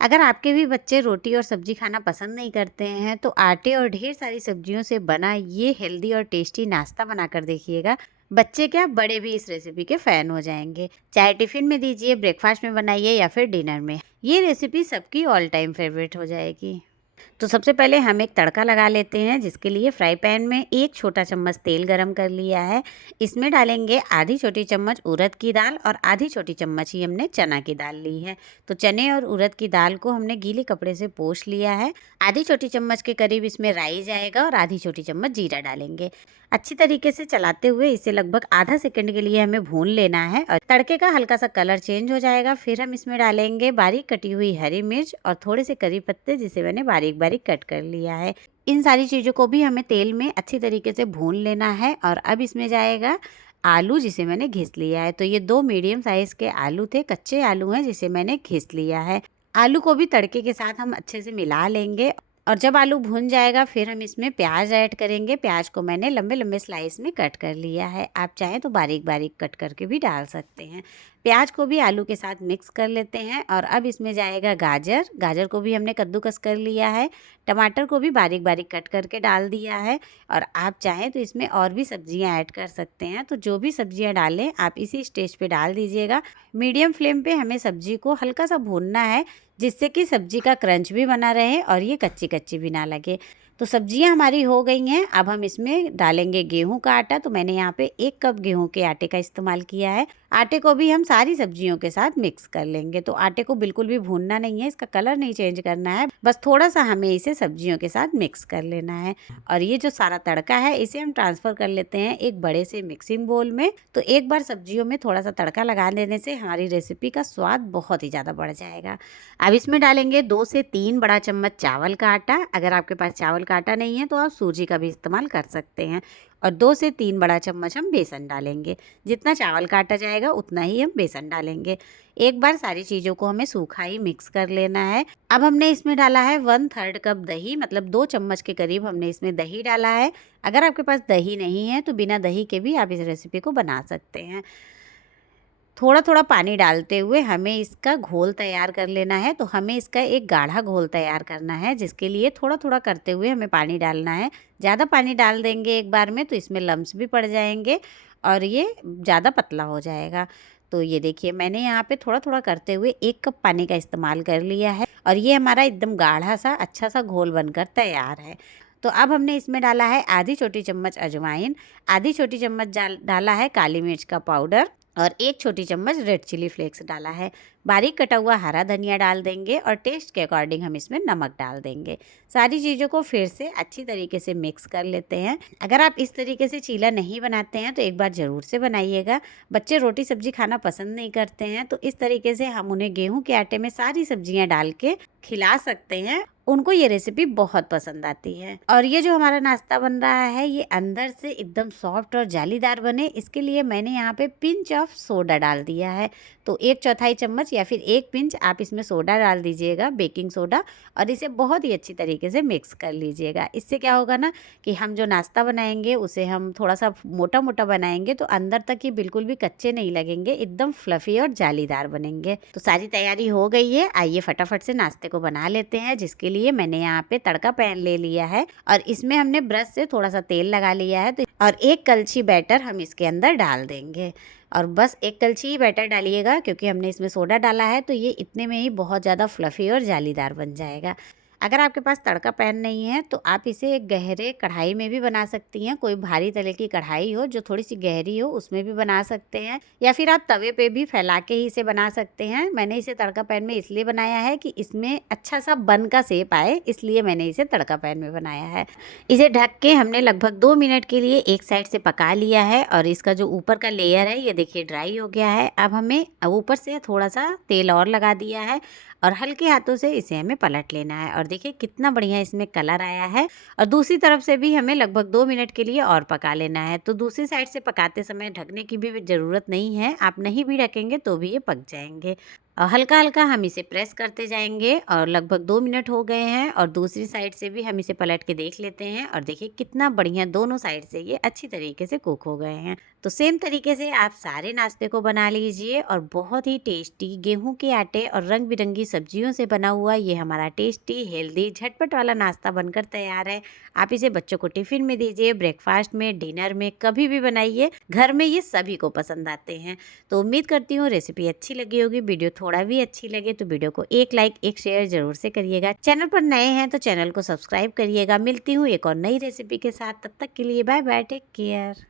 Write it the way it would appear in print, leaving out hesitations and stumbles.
अगर आपके भी बच्चे रोटी और सब्जी खाना पसंद नहीं करते हैं तो आटे और ढेर सारी सब्जियों से बना ये हेल्दी और टेस्टी नाश्ता बनाकर देखिएगा। बच्चे क्या बड़े भी इस रेसिपी के फैन हो जाएंगे। चाहे टिफिन में दीजिए, ब्रेकफास्ट में बनाइए या फिर डिनर में, ये रेसिपी सबकी ऑल टाइम फेवरेट हो जाएगी। तो सबसे पहले हम एक तड़का लगा लेते हैं, जिसके लिए फ्राई पैन में एक छोटा चम्मच तेल गरम कर लिया है। इसमें डालेंगे आधी छोटी चम्मच उड़द की दाल और आधी छोटी चम्मच ही हमने चना की दाल ली है। तो चने और उड़द की दाल को हमने गीले कपड़े से पोंछ लिया है। आधी छोटी चम्मच के करीब इसमें राई जाएगा और आधी छोटी चम्मच जीरा डालेंगे। अच्छी तरीके से चलाते हुए इसे लगभग आधा सेकंड के लिए हमें भून लेना है और तड़के का हल्का सा कलर चेंज हो जाएगा। फिर हम इसमें डालेंगे बारीक कटी हुई हरी मिर्च और थोड़े से करी पत्ते, जिसे मैंने बारीक बारीक कट कर लिया है। इन सारी चीज़ों को भी हमें तेल में अच्छी तरीके से भून लेना है। और अब इसमें जाएगा आलू, जिसे मैंने घिस लिया है। तो ये 2 मीडियम साइज़ के आलू थे, कच्चे आलू हैं, जिसे मैंने घिस लिया है। आलू को भी तड़के के साथ हम अच्छे से मिला लेंगे और जब आलू भुन जाएगा फिर हम इसमें प्याज ऐड करेंगे। प्याज को मैंने लंबे लंबे स्लाइस में कट कर लिया है। आप चाहें तो बारीक बारीक कट करके भी डाल सकते हैं। प्याज को भी आलू के साथ मिक्स कर लेते हैं। और अब इसमें जाएगा गाजर। गाजर को भी हमने कद्दूकस कर लिया है। टमाटर को भी बारीक बारीक कट करके डाल दिया है। और आप चाहें तो इसमें और भी सब्जियां ऐड कर सकते हैं। तो जो भी सब्जियां डालें आप इसी स्टेज पे डाल दीजिएगा। मीडियम फ्लेम पे हमें सब्जी को हल्का सा भूनना है, जिससे कि सब्जी का क्रंच भी बना रहे और ये कच्ची कच्ची भी ना लगे। तो सब्जियां हमारी हो गई हैं। अब हम इसमें डालेंगे गेहूं का आटा। तो मैंने यहाँ पे 1 कप गेहूं के आटे का इस्तेमाल किया है। आटे को भी हम सारी सब्जियों के साथ मिक्स कर लेंगे। तो आटे को बिल्कुल भी भूनना नहीं है, इसका कलर नहीं चेंज करना है, बस थोड़ा सा हमें इसे सब्जियों के साथ मिक्स कर लेना है। और ये जो सारा तड़का है इसे हम ट्रांसफ़र कर लेते हैं एक बड़े से मिक्सिंग बोल में। तो एक बार सब्जियों में थोड़ा सा तड़का लगा देने से हमारी रेसिपी का स्वाद बहुत ही ज़्यादा बढ़ जाएगा। अब इसमें डालेंगे 2 से 3 बड़ा चम्मच चावल का आटा। अगर आपके पास चावल का आटा नहीं है तो आप सूजी का भी इस्तेमाल कर सकते हैं। और 2 से 3 बड़ा चम्मच हम बेसन डालेंगे। जितना चावल का आटा जाएगा उतना ही हम बेसन डालेंगे। एक बार सारी चीज़ों को हमें सूखा ही मिक्स कर लेना है। अब हमने इसमें डाला है 1/3 कप दही, मतलब 2 चम्मच के करीब हमने इसमें दही डाला है। अगर आपके पास दही नहीं है तो बिना दही के भी आप इस रेसिपी को बना सकते हैं। थोड़ा थोड़ा पानी डालते हुए हमें इसका घोल तैयार कर लेना है। तो हमें इसका एक गाढ़ा घोल तैयार करना है, जिसके लिए थोड़ा थोड़ा करते हुए हमें पानी डालना है। ज़्यादा पानी डाल देंगे एक बार में तो इसमें लम्स भी पड़ जाएंगे और ये ज़्यादा पतला हो जाएगा। तो ये देखिए, मैंने यहाँ पे थोड़ा थोड़ा करते हुए 1 कप पानी का इस्तेमाल कर लिया है और ये हमारा एकदम गाढ़ा सा अच्छा सा घोल बनकर तैयार है। तो अब हमने इसमें डाला है आधी छोटी चम्मच अजवाइन, आधी छोटी चम्मच डाला है काली मिर्च का पाउडर और 1 छोटी चम्मच रेड चिली फ्लेक्स डाला है। बारीक कटा हुआ हरा धनिया डाल देंगे और टेस्ट के अकॉर्डिंग हम इसमें नमक डाल देंगे। सारी चीज़ों को फिर से अच्छी तरीके से मिक्स कर लेते हैं। अगर आप इस तरीके से चीला नहीं बनाते हैं तो एक बार ज़रूर से बनाइएगा। बच्चे रोटी सब्जी खाना पसंद नहीं करते हैं, तो इस तरीके से हम उन्हें गेहूं के आटे में सारी सब्जियां डाल के खिला सकते हैं। उनको ये रेसिपी बहुत पसंद आती है। और ये जो हमारा नाश्ता बन रहा है ये अंदर से एकदम सॉफ्ट और जालीदार बने, इसके लिए मैंने यहाँ पे पिंच ऑफ सोडा डाल दिया है। तो 1/4 चम्मच या फिर 1 पिंच आप इसमें सोडा डाल दीजिएगा, बेकिंग सोडा, और इसे बहुत ही अच्छी तरीके से मिक्स कर लीजिएगा। इससे क्या होगा ना कि हम जो नाश्ता बनाएंगे उसे हम थोड़ा सा मोटा मोटा बनाएंगे तो अंदर तक ये बिल्कुल भी कच्चे नहीं लगेंगे, एकदम फ्लफ़ी और जालीदार बनेंगे। तो सारी तैयारी हो गई है, आइए फटाफट से नाश्ते को बना लेते हैं। जिसके लिए मैंने यहाँ पे तड़का पैन ले लिया है और इसमें हमने ब्रश से थोड़ा सा तेल लगा लिया है। और 1 कलछी बैटर हम इसके अंदर डाल देंगे। और बस 1 कलछी ही बैटर डालिएगा, क्योंकि हमने इसमें सोडा डाला है तो ये इतने में ही बहुत ज़्यादा फ्लफ़ी और जालीदार बन जाएगा। अगर आपके पास तड़का पैन नहीं है तो आप इसे एक गहरे कढ़ाई में भी बना सकती हैं। कोई भारी तले की कढ़ाई हो जो थोड़ी सी गहरी हो उसमें भी बना सकते हैं, या फिर आप तवे पे भी फैला के ही इसे बना सकते हैं। मैंने इसे तड़का पैन में इसलिए बनाया है कि इसमें अच्छा सा बन का शेप आए, इसलिए मैंने इसे तड़का पैन में बनाया है। इसे ढक के हमने लगभग 2 मिनट के लिए एक साइड से पका लिया है और इसका जो ऊपर का लेयर है ये देखिए ड्राई हो गया है। अब हमें ऊपर से थोड़ा सा तेल और लगा दिया है और हल्के हाथों से इसे हमें पलट लेना है। और देखिए कितना बढ़िया इसमें कलर आया है। और दूसरी तरफ से भी हमें लगभग 2 मिनट के लिए और पका लेना है। तो दूसरी साइड से पकाते समय ढकने की भी ज़रूरत नहीं है, आप नहीं भी ढकेंगे तो भी ये पक जाएंगे। और हल्का-हल्का हम इसे प्रेस करते जाएँगे और लगभग 2 मिनट हो गए हैं और दूसरी साइड से भी हम इसे पलट के देख लेते हैं और देखिए कितना बढ़िया दोनों साइड से ये अच्छी तरीके से कुक हो गए हैं। तो सेम तरीके से आप सारे नाश्ते को बना लीजिए और बहुत ही टेस्टी गेहूं के आटे और रंग-बिरंगी सब्जियों से बना हुआ ये हमारा टेस्टी, हेल्दी, झटपट वाला नाश्ता बनकर तैयार है। आप इसे बच्चों को टिफ़िन में दीजिए, ब्रेकफास्ट में, डिनर में, कभी भी बनाइए। घर में ये सभी को पसंद आते हैं। तो उम्मीद करती हूँ रेसिपी अच्छी लगी होगी। वीडियो थोड़ा भी अच्छी लगे तो वीडियो को एक लाइक, एक शेयर ज़रूर से करिएगा। चैनल पर नए हैं तो चैनल को सब्सक्राइब करिएगा। मिलती हूँ एक और नई रेसिपी के साथ। तब तक के लिए बाय बाय, टेक केयर।